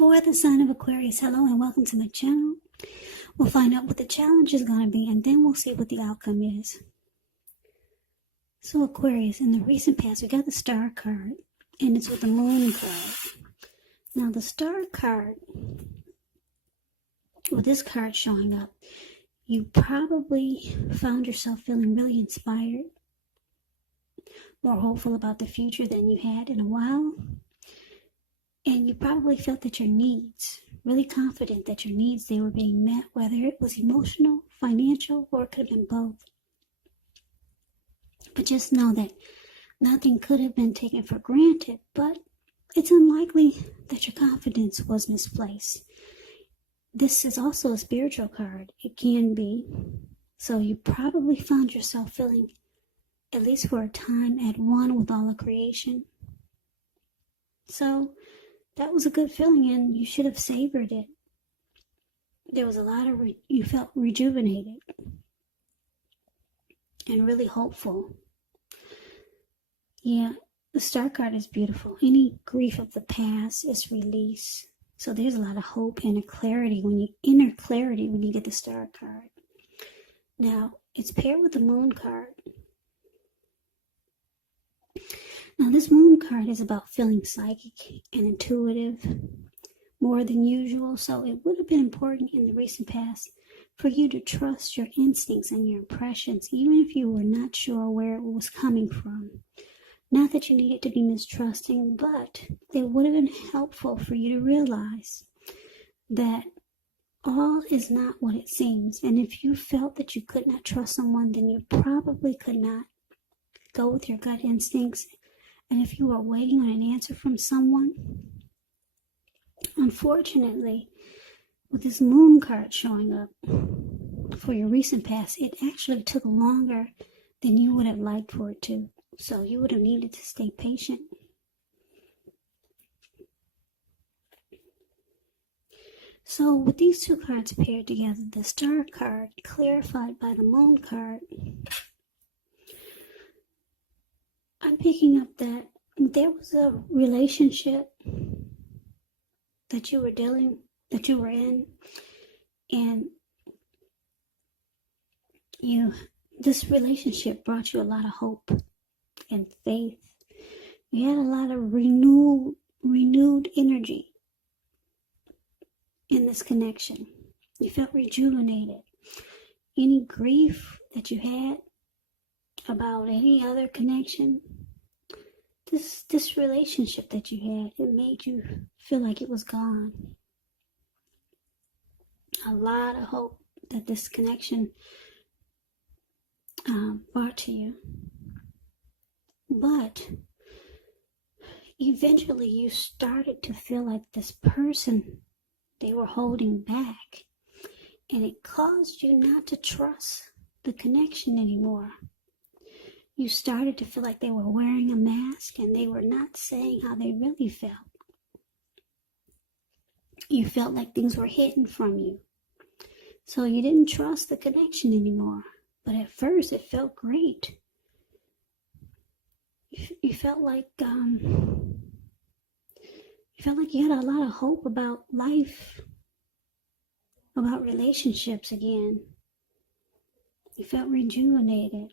For the sign of Aquarius, hello and welcome to my channel. We'll find out what the challenge is going to be and then we'll see what the outcome is. So Aquarius, in the recent past, we got the Star card and it's with the Moon card. Now the Star card, with this card showing up, you probably found yourself feeling really inspired, more hopeful about the future than you had in a while. And you probably felt that your needs, really confident that your needs, they were being met, whether it was emotional, financial, or it could have been both. But just know that nothing could have been taken for granted, but it's unlikely that your confidence was misplaced. This is also a spiritual card. It can be. So you probably found yourself feeling, at least for a time, at one with all of creation. So that was a good feeling and you should have savored it. There was a lot of, you felt rejuvenated and really hopeful. Yeah, the Star card is beautiful. Any grief of the past is released. So there's a lot of hope and a clarity inner clarity when you get the Star card. Now, it's paired with the Moon card. Now, this Moon card is about feeling psychic and intuitive more than usual, so it would have been important in the recent past for you to trust your instincts and your impressions, even if you were not sure where it was coming from. Not that you needed to be mistrusting, but it would have been helpful for you to realize that all is not what it seems. And if you felt that you could not trust someone, then you probably could not go with your gut instincts. And if you were waiting on an answer from someone, unfortunately, with this Moon card showing up for your recent past, it actually took longer than you would have liked for it to. So you would have needed to stay patient. So with these two cards paired together, the Star card clarified by the Moon card, I'm picking up that there was a relationship that you were in, and this relationship brought you a lot of hope and faith. You had a lot of renewed energy in this connection. You felt rejuvenated. Any grief that you had about any other connection, this relationship that you had, it made you feel like it was gone. A lot of hope that this connection brought to you. But eventually you started to feel like this person, they were holding back. And it caused you not to trust the connection anymore. You started to feel like they were wearing a mask and they were not saying how they really felt. You felt like things were hidden from you. So you didn't trust the connection anymore. But at first it felt great. You felt like you had a lot of hope about life, about relationships again. You felt rejuvenated.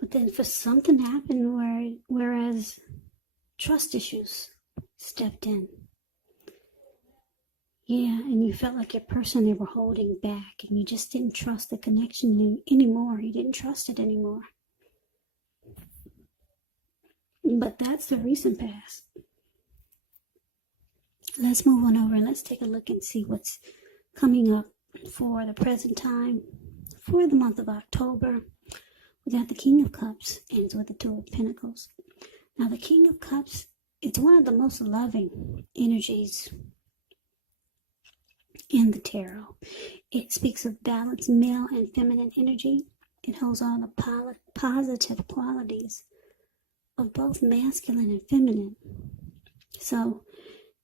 But then for something happened whereas trust issues stepped in. Yeah, and you felt like your person, they were holding back and you just didn't trust the connection anymore. You didn't trust it anymore. But that's the recent past. Let's move on over and let's take a look and see what's coming up for the present time. For the month of October, we got the King of Cups, and it's with the Two of Pentacles. Now the King of Cups, it's one of the most loving energies in the tarot. It speaks of balanced male and feminine energy. It holds all the positive qualities of both masculine and feminine. So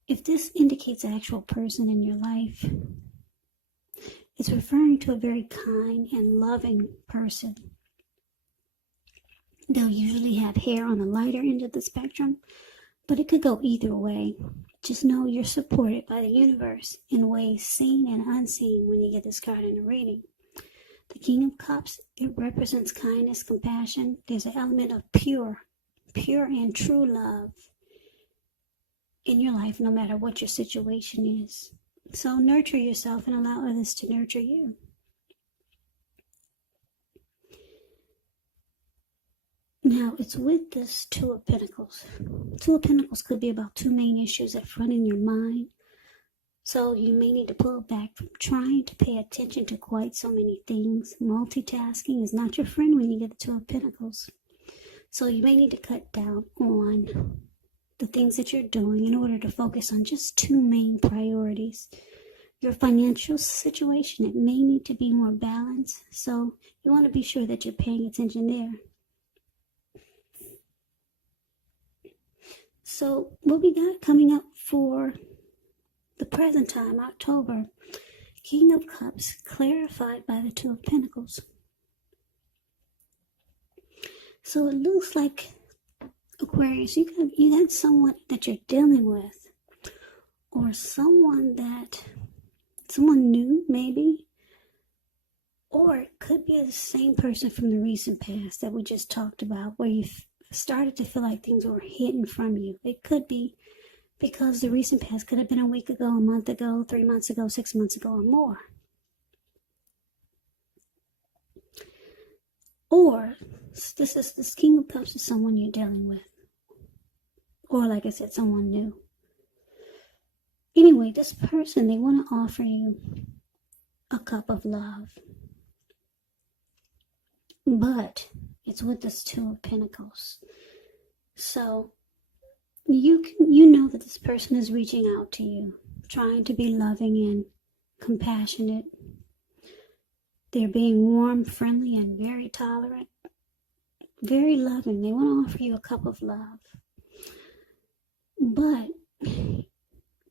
if this indicates an actual person in your life, it's referring to a very kind and loving person. They'll usually have hair on the lighter end of the spectrum, But it could go either way. Just know you're supported by the universe in ways seen and unseen when you get this card in a reading. The King of Cups, it represents kindness, compassion. There's an element of pure and true love in your life, no matter what your situation is. So nurture yourself and allow others to nurture you. Now, it's with this Two of Pentacles. Two of Pentacles could be about two main issues at front in your mind. So you may need to pull back from trying to pay attention to quite so many things. Multitasking is not your friend when you get the Two of Pentacles. So you may need to cut down on the things that you're doing in order to focus on just two main priorities. Your financial situation, it may need to be more balanced. So you want to be sure that you're paying attention there. So what we got coming up for the present time, October, King of Cups, clarified by the Two of Pentacles. So it looks like, Aquarius, you got someone that you're dealing with, or someone new maybe, or it could be the same person from the recent past that we just talked about, where you've started to feel like things were hidden from you. It could be because the recent past could have been a week ago, a month ago, 3 months ago, 6 months ago, or more. Or this King of Cups is someone you're dealing with. Or like I said, someone new. Anyway, this person, they want to offer you a cup of love. But it's with this Two of Pentacles. So you know that this person is reaching out to you, trying to be loving and compassionate. They're being warm, friendly, and very tolerant, very loving. They want to offer you a cup of love. But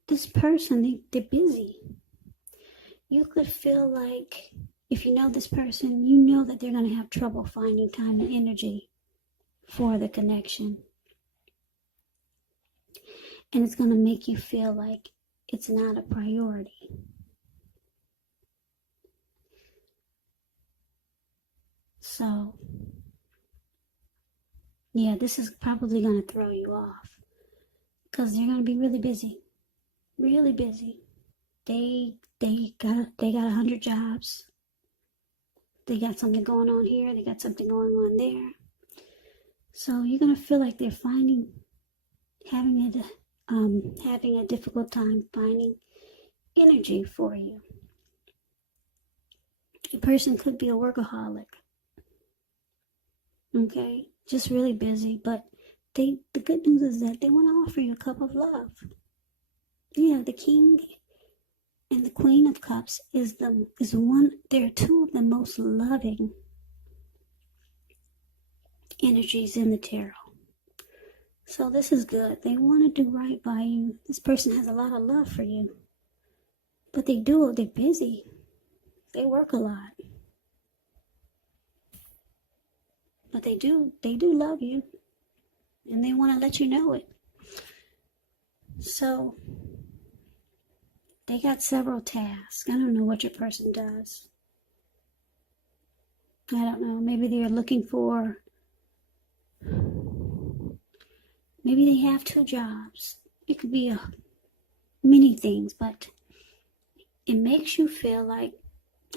this person, they're busy. You could feel like, if you know this person, you know that they're going to have trouble finding time and energy for the connection. And it's going to make you feel like it's not a priority. So, yeah, this is probably going to throw you off. Because they're going to be really busy. Really busy. They got 100 jobs. They got something going on here. They got something going on there. So you're going to feel like they're having a difficult time finding energy for you. A person could be a workaholic. Okay? Just really busy. But the good news is that they want to offer you a cup of love. Yeah, the King and the Queen of Cups they're two of the most loving energies in the tarot. So this is good. They want to do right by you. This person has a lot of love for you. But they're busy. They work a lot. But they do love you. And they want to let you know it. So they got several tasks. I don't know what your person does. I don't know. Maybe they're looking for... Maybe they have 2 jobs. It could be many things, but it makes you feel like,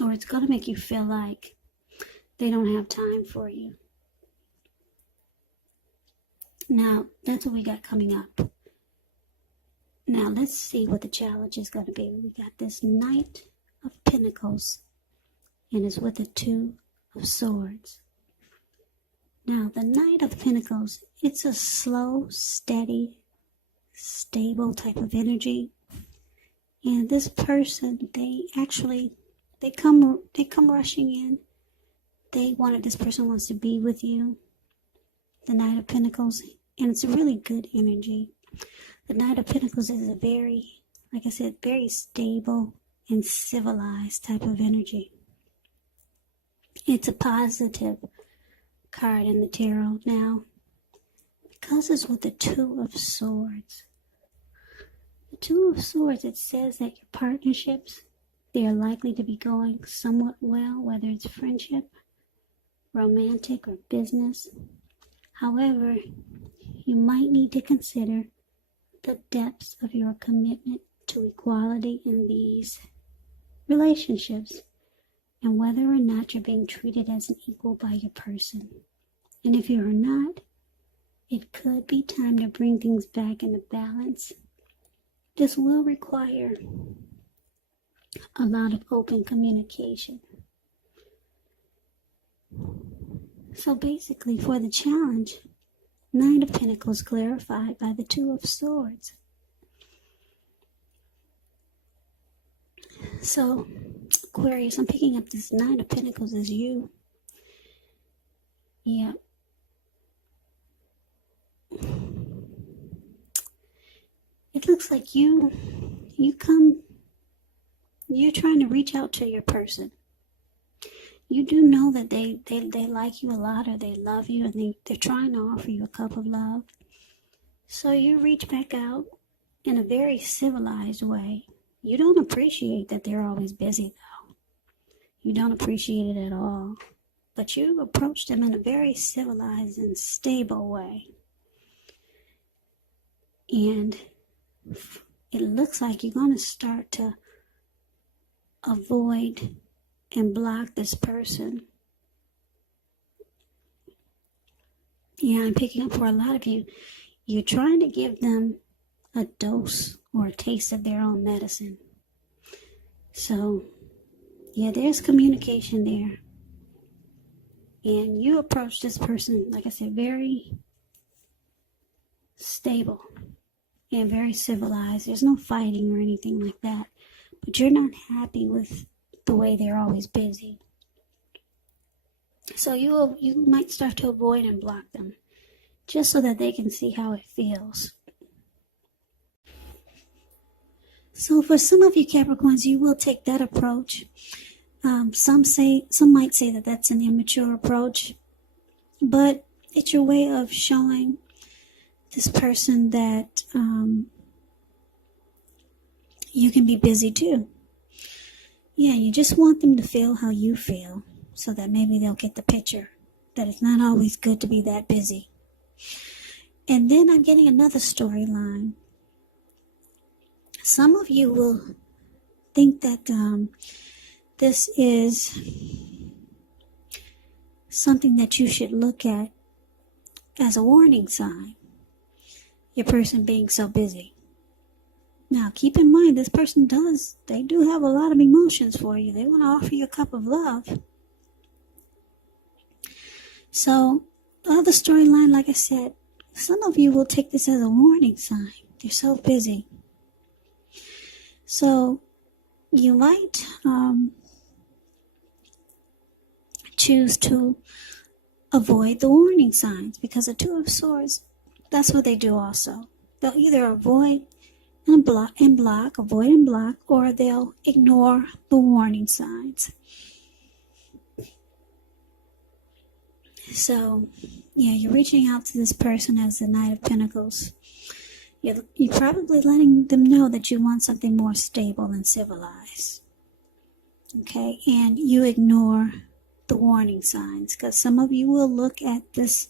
or it's going to make you feel like they don't have time for you. Now, that's what we got coming up. Now, let's see what the challenge is going to be. We got this Knight of Pentacles, and it's with the Two of Swords. Now, the Knight of Pentacles, it's a slow, steady, stable type of energy. And this person, they come rushing in. This person wants to be with you. The Knight of Pentacles, and it's a really good energy. The Knight of Pentacles is a very, like I said, very stable and civilized type of energy. It's a positive card in the tarot. Now, because it's with the Two of Swords. The Two of Swords, it says that your partnerships, they are likely to be going somewhat well, whether it's friendship, romantic, or business. However, you might need to consider the depths of your commitment to equality in these relationships and whether or not you're being treated as an equal by your person. And if you are not, it could be time to bring things back into balance. This will require a lot of open communication. So basically, for the challenge, Nine of Pentacles clarified by the Two of Swords. So, Aquarius, I'm picking up this Nine of Pentacles as you. Yeah. It looks like you're trying to reach out to your person. You do know that they like you a lot, or they love you, and they're trying to offer you a cup of love. So you reach back out in a very civilized way. You don't appreciate that they're always busy, though. You don't appreciate it at all. But you approach them in a very civilized and stable way. And it looks like you're going to start to avoid and block this person. Yeah, I'm picking up for a lot of you. You're trying to give them a dose or a taste of their own medicine. So, yeah, there's communication there. And you approach this person, like I said, very stable and very civilized. There's no fighting or anything like that. But you're not happy with the way they're always busy. So you might start to avoid and block them, just so that they can see how it feels. So for some of you Capricorns, you will take that approach. Some might say that that's an immature approach, but it's your way of showing this person that you can be busy too. Yeah, you just want them to feel how you feel, so that maybe they'll get the picture that it's not always good to be that busy. And then I'm getting another storyline. Some of you will think that this is something that you should look at as a warning sign. Your person being so busy. Now, keep in mind, this person they do have a lot of emotions for you. They want to offer you a cup of love. So, the other storyline, like I said, some of you will take this as a warning sign. They're so busy. So, you might choose to avoid the warning signs, because the Two of Swords, that's what they do also. They'll either avoid and block, or they'll ignore the warning signs. So, yeah, you're reaching out to this person as the Knight of Pentacles. You're probably letting them know that you want something more stable and civilized. Okay, and you ignore the warning signs, because some of you will look at this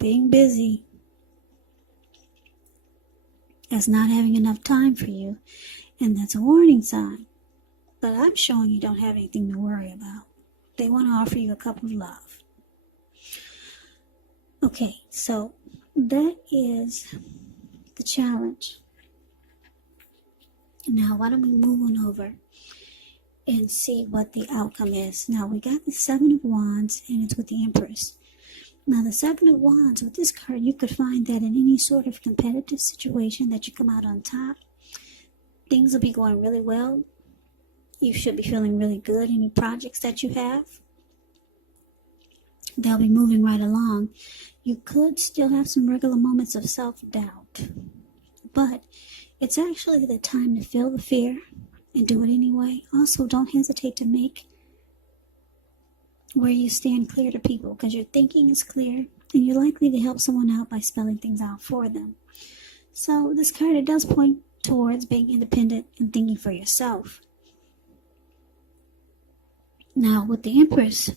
being busy as not having enough time for you, and that's a warning sign. But I'm showing you don't have anything to worry about. They want to offer you a cup of love. Okay, so that is the challenge. Now, why don't we move on over and see what the outcome is. Now, we got the Seven of Wands, and it's with the Empress. Now, the Seven of Wands, with this card, you could find that in any sort of competitive situation that you come out on top, things will be going really well. You should be feeling really good. Any projects that you have, they'll be moving right along. You could still have some regular moments of self-doubt, but it's actually the time to feel the fear and do it anyway. Also, don't hesitate to make where you stand clear to people, because your thinking is clear and you're likely to help someone out by spelling things out for them. So this card, it does point towards being independent and thinking for yourself. Now, with the Empress,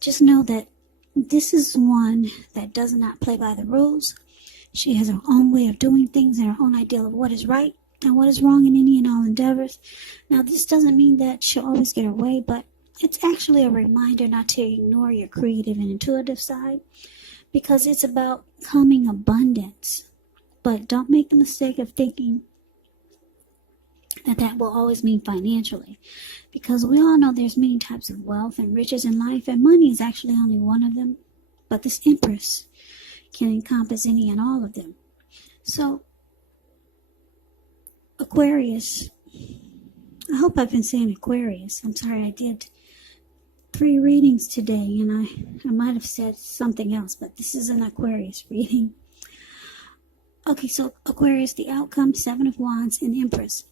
just know that this is one that does not play by the rules. She has her own way of doing things and her own ideal of what is right and what is wrong in any and all endeavors. Now, this doesn't mean that she'll always get her way, but it's actually a reminder not to ignore your creative and intuitive side, because it's about coming abundance. But don't make the mistake of thinking that will always mean financially, because we all know there's many types of wealth and riches in life, and money is actually only one of them. But this Empress can encompass any and all of them. So, Aquarius, I hope I've been saying Aquarius. I'm sorry, I did 3 readings today, and I might have said something else, but this is an Aquarius reading. Okay, so Aquarius, the outcome, 7 of Wands and Empress.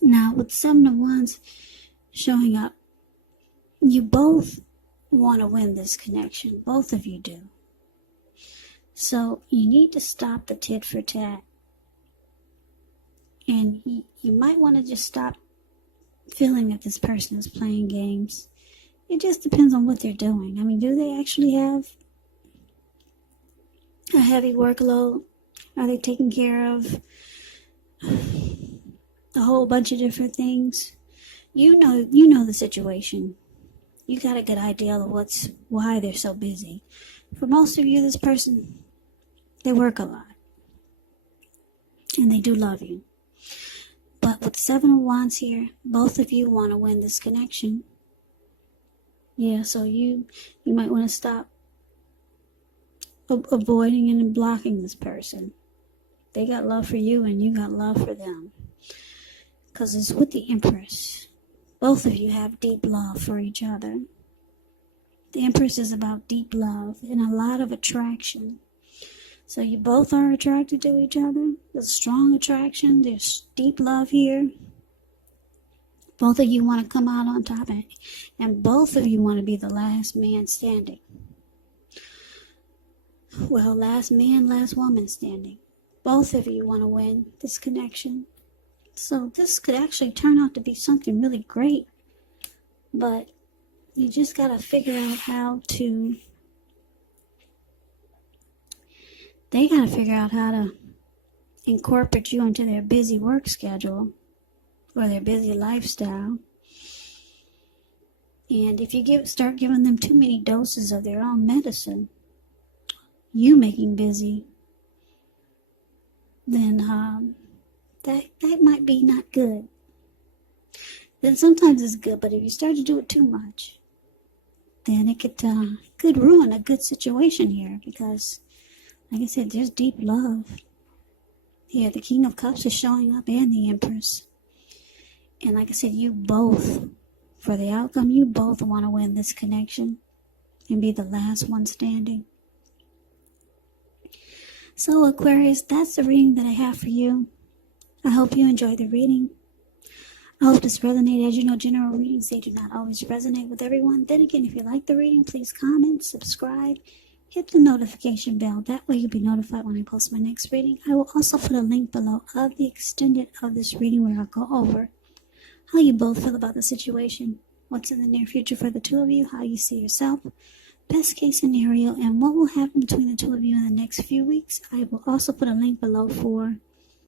Now, with 7 of Wands showing up, you both want to win this connection. Both of you do. So, you need to stop the tit for tat. And you might want to just stop feeling that this person is playing games. It just depends on what they're doing. I mean, do they actually have a heavy workload? Are they taking care of a whole bunch of different things? You know the situation. You got a good idea of why they're so busy. For most of you, this person, they work a lot. And they do love you. But with 7 of Wands here, both of you want to win this connection. Yeah, so you might want to stop avoiding and blocking this person. They got love for you and you got love for them. Because it's with the Empress. Both of you have deep love for each other. The Empress is about deep love and a lot of attraction. So you both are attracted to each other. There's strong attraction. There's deep love here. Both of you want to come out on top, and both of you want to be the last man standing. Well, last man, last woman standing. Both of you want to win this connection. So this could actually turn out to be something really great. But you just got to figure out how to... They got to figure out how to incorporate you into their busy work schedule or their busy lifestyle. And if you start giving them too many doses of their own medicine, you making busy, then that might be not good. Then sometimes it's good, but if you start to do it too much, then it could ruin a good situation here, because like I said, there's deep love. Here, the King of Cups is showing up and the Empress. And like I said, you both, for the outcome, you both want to win this connection and be the last one standing. So Aquarius, that's the reading that I have for you. I hope you enjoyed the reading. I hope this resonated. As you know, general readings, they do not always resonate with everyone. Then again, if you like the reading, please comment, subscribe, hit the notification bell. That way you'll be notified when I post my next reading. I will also put a link below of the extended of this reading where I'll go over how you both feel about the situation, what's in the near future for the two of you, how you see yourself, best case scenario, and what will happen between the two of you in the next few weeks. I will also put a link below for